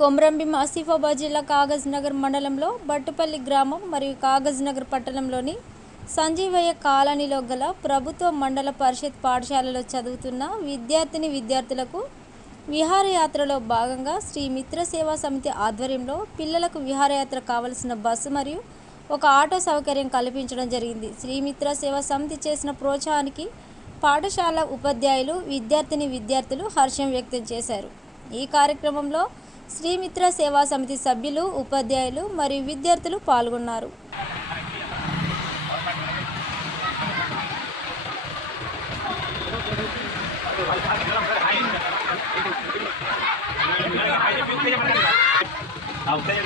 కొమ్రంభీం ఆసిఫాబాద్ జిల్లా కాగజ్నగర్ మండలంలో బట్టుపల్లి గ్రామం మరియు కాగజ్నగర్ పట్టణంలోని సంజీవయ్య కాలనీలో గల ప్రభుత్వ మండల పరిషత్ పాఠశాలలో చదువుతున్న విద్యార్థులకు విహారయాత్రలో భాగంగా శ్రీ మిత్ర సేవా సమితి ఆధ్వర్యంలో పిల్లలకు విహారయాత్ర కావలసిన బస్సు మరియు ఒక ఆటో సౌకర్యం కల్పించడం జరిగింది. శ్రీ మిత్ర సేవా సమితి చేసిన ప్రోత్సాహానికి పాఠశాల ఉపాధ్యాయులు విద్యార్థులు హర్షం వ్యక్తం చేశారు. ఈ కార్యక్రమంలో శ్రీ మిత్ర సేవా సమితి సభ్యులు, ఉపాధ్యాయులు మరియు విద్యార్థులు పాల్గొన్నారు. అవుతాయి